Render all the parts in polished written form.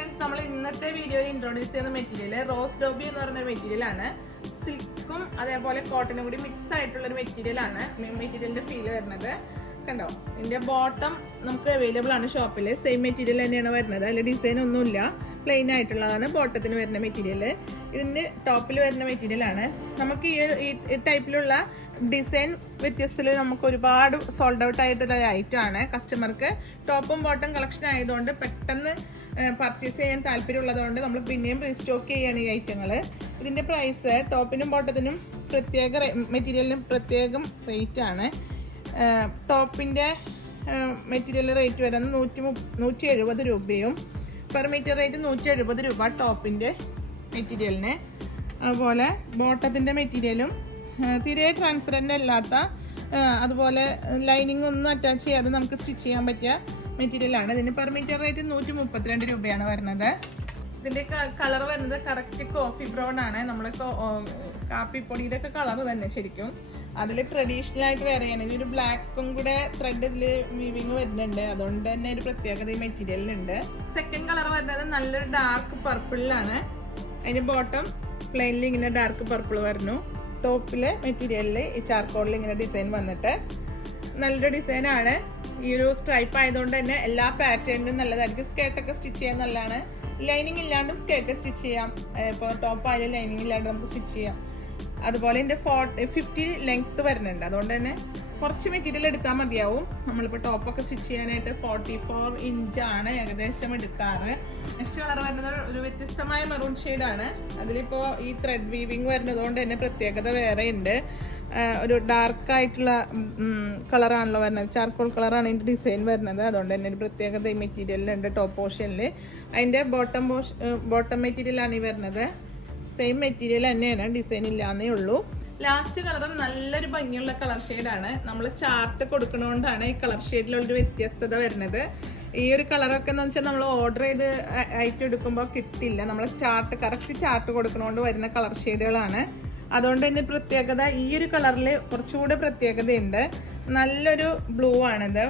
Friends, നമ്മൾ ഇന്നത്തെ വീഡിയോയിൽ ഇൻട്രോഡ്യൂസ് ചെയ്യുന്ന മെറ്റീരിയൽ റോസ് ഡോബി എന്ന് പറയുന്ന മെറ്റീരിയൽ ആണ്. സിൽക്കും അതേപോലെ കോട്ടനും കൂടി മിക്സ് ആയിട്ടുള്ള ഒരു മെറ്റീരിയൽ ആണ്. മെറ്റീരിയലിന്റെ ഫീല് വരുന്നത് കണ്ടോ. ഇതിന്റെ ബോട്ടം നമുക്ക് അവൈലബിൾ ആണ് ഷോപ്പിൽ. സെയിം മെറ്റീരിയൽ തന്നെയാണ് വരുന്നത്. അതിൽ ഡിസൈൻ ഒന്നുമില്ല, പ്ലെയിൻ ആയിട്ടുള്ളതാണ് ബോട്ടത്തിന് വരുന്ന മെറ്റീരിയൽ. ഇതിന്റെ ടോപ്പിൽ വരുന്ന മെറ്റീരിയൽ ആണ്. നമുക്ക് ഈ ടൈപ്പിലുള്ള ഡിസൈൻ വ്യത്യസ്തത്തിൽ നമുക്ക് ഒരുപാട് സോൾഡ് ഔട്ട് ആയിട്ടുള്ള ഐറ്റം ആണ്. കസ്റ്റമർക്ക് ടോപ്പും ബോട്ടം കളക്ഷൻ ആയതുകൊണ്ട് പെട്ടെന്ന് പർച്ചേസ് ചെയ്യാൻ താല്പര്യമുള്ളതുകൊണ്ട് നമ്മൾ പിന്നെയും റീസ്റ്റോക്ക് ചെയ്യാണ് ഈ ഐറ്റങ്ങൾ. ഇതിന്റെ പ്രൈസ് ടോപ്പിനും ബോട്ടത്തിനും പ്രത്യേക മെറ്റീരിയലിനും പ്രത്യേകം റേറ്റ് ആണ്. ടോപ്പിന്റെ മെറ്റീരിയൽ റേറ്റ് വരുന്നത് 170 രൂപയും പെർ മീറ്റർ റേറ്റ് 170 രൂപ ടോപ്പിന്റെ മെറ്റീരിയലിന്. അതുപോലെ ബോട്ടത്തിന്റെ മെറ്റീരിയലും തീരെ ട്രാൻസ്പെറൻ്റ് അല്ലാത്ത, അതുപോലെ ലൈനിങ് ഒന്നും അറ്റാച്ച് ചെയ്യാതെ നമുക്ക് സ്റ്റിച്ച് ചെയ്യാൻ പറ്റിയ മെറ്റീരിയലാണ്. ഇതിന് പെർ മീറ്റർ റേറ്റ് 132 രൂപയാണ് വരുന്നത്. ഇതിന്റെ കളർ വരുന്നത് കറക്റ്റ് കോഫി ബ്രൗൺ ആണ്. നമ്മുടെ കാപ്പിപ്പൊടിയുടെ ഒക്കെ കളർ തന്നെ ശരിക്കും. അതിൽ ട്രഡീഷണൽ ആയിട്ട് വേറെ ആണ്. ഇതൊരു ബ്ലാക്കും കൂടെ ത്രെഡ് ഇതിൽ വീവിങ് വരുന്നുണ്ട്. അതുകൊണ്ട് തന്നെ ഒരു പ്രത്യേകത ഈ മെറ്റീരിയലിനുണ്ട്. സെക്കൻഡ് കളർ വരുന്നത് നല്ലൊരു ഡാർക്ക് പർപ്പിളിലാണ്. അതിന് ബോട്ടം പ്ലെയിനിൽ ഇങ്ങനെ ഡാർക്ക് പർപ്പിൾ വരുന്നു. ടോപ്പിലെ മെറ്റീരിയലിൽ ഈ ചാർക്കോളിൽ ഇങ്ങനെ ഡിസൈൻ വന്നിട്ട് നല്ലൊരു ഡിസൈനാണ്. ഈ ഒരു സ്ട്രൈപ്പ് ആയതുകൊണ്ട് തന്നെ എല്ലാ പാറ്റേണിനും നല്ലതായിരിക്കും. സ്കേർട്ടൊക്കെ സ്റ്റിച്ച് ചെയ്യാൻ നല്ലതാണ്. ലൈനിങ് ഇല്ലാണ്ടും സ്കേർട്ട് സ്റ്റിച്ച് ചെയ്യാം. ഇപ്പോൾ ടോപ്പ് ആയാലും ലൈനിങ് ഇല്ലാണ്ട് നമുക്ക് സ്റ്റിച്ച് ചെയ്യാം. അതുപോലെ ഇതിൻ്റെ 50 ലെങ്ത് വരുന്നുണ്ട്. അതുകൊണ്ട് തന്നെ കുറച്ച് മെറ്റീരിയൽ എടുത്താൽ മതിയാവും. നമ്മളിപ്പോൾ ടോപ്പൊക്കെ സ്റ്റിച്ച് ചെയ്യാനായിട്ട് 44 ഇഞ്ചാണ് ഏകദേശം എടുക്കാറ്. നെക്സ്റ്റ് കളർ വരുന്നത് ഒരു വ്യത്യസ്തമായ മെറൂൺ ഷെയ്ഡാണ്. അതിലിപ്പോൾ ഈ ത്രെഡ് വീവിങ് വരുന്നത് കൊണ്ട് തന്നെ പ്രത്യേകത വേറെ ഉണ്ട്. ഒരു ഡാർക്ക് ആയിട്ടുള്ള കളറാണല്ലോ വരുന്നത്. ചാർക്കോൾ കളറാണ് ഇതിൻ്റെ ഡിസൈൻ വരുന്നത്. അതുകൊണ്ട് തന്നെ ഒരു പ്രത്യേകത ഈ മെറ്റീരിയലിലുണ്ട്. ടോപ്പ് പോർഷനിൽ അതിൻ്റെ ബോട്ടം മെറ്റീരിയലാണ് ഈ വരുന്നത്. സെയിം മെറ്റീരിയൽ തന്നെയാണ്, ഡിസൈൻ ഇല്ലാന്നേ ഉള്ളൂ. ലാസ്റ്റ് കളറും നല്ലൊരു ഭംഗിയുള്ള കളർ ഷെയ്ഡാണ്. നമ്മൾ ചാർട്ട് കൊടുക്കണോണ്ടാണ് ഈ കളർ ഷെയ്ഡിലൊരു വ്യത്യസ്തത വരുന്നത്. ഈ ഒരു കളറൊക്കെ എന്ന് വെച്ചാൽ നമ്മൾ ഓർഡർ ചെയ്ത് ഐറ്റം എടുക്കുമ്പോൾ കിട്ടില്ല. നമ്മൾ കറക്റ്റ് ചാർട്ട് കൊടുക്കണോണ്ട് വരുന്ന കളർ ഷെയ്ഡുകളാണ്. അതുകൊണ്ട് തന്നെ പ്രത്യേകത ഈ ഒരു കളറിൽ കുറച്ചുകൂടെ പ്രത്യേകതയുണ്ട്. നല്ലൊരു ബ്ലൂ ആണിത്.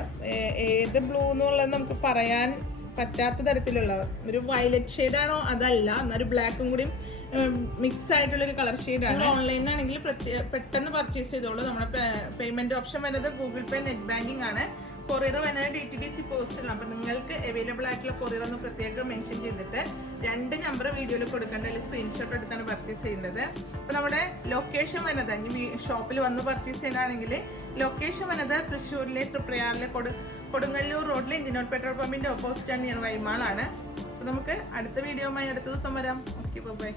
ഏത് ബ്ലൂ എന്നുള്ളത് നമുക്ക് പറയാൻ പറ്റാത്ത തരത്തിലുള്ള ഒരു വയലറ്റ് ഷെയ്ഡാണോ അതല്ല, എന്നൊരു ബ്ലാക്കും കൂടി മിക്സ് ആയിട്ടുള്ളൊരു കളർ ഷെയ്ഡാണ്. ഓൺലൈനിലാണെങ്കിൽ പെട്ടെന്ന് പർച്ചേസ് ചെയ്തോളൂ. നമ്മുടെ പേയ്മെന്റ് ഓപ്ഷൻ വരുന്നത് ഗൂഗിൾ പേ, നെറ്റ് ബാങ്കിങ് ആണ്. കൊറിയർ വരുന്നത് DTDC പോസ്റ്റിലാണ്. അപ്പം നിങ്ങൾക്ക് അവൈലബിൾ ആയിട്ടുള്ള കൊറിയർ ഒന്ന് പ്രത്യേകം മെൻഷൻ ചെയ്തിട്ട് 2 നമ്പർ വീഡിയോയിൽ കൊടുക്കേണ്ട, അല്ലെങ്കിൽ സ്ക്രീൻഷോട്ട് എടുത്താണ് പർച്ചേസ് ചെയ്യുന്നത്. അപ്പോൾ നമ്മുടെ ലൊക്കേഷൻ വരുന്നത് ഇനി ഷോപ്പിൽ വന്ന് പർച്ചേസ് ചെയ്യാനാണെങ്കിൽ ലൊക്കേഷൻ വരുന്നത് തൃശ്ശൂരിലെ തൃപ്രയാറിലെ കൊടുങ്ങല്ലൂർ റോഡിലെ ഇന്ത്യൻ പെട്രോൾ പമ്പിന്റെ ഓപ്പോസിറ്റ് ആണ്, നിയർ വൈമാളാണ്. അപ്പോൾ നമുക്ക് അടുത്ത വീഡിയോയുമായി അടുത്ത ദിവസം വരാം. Okay, by.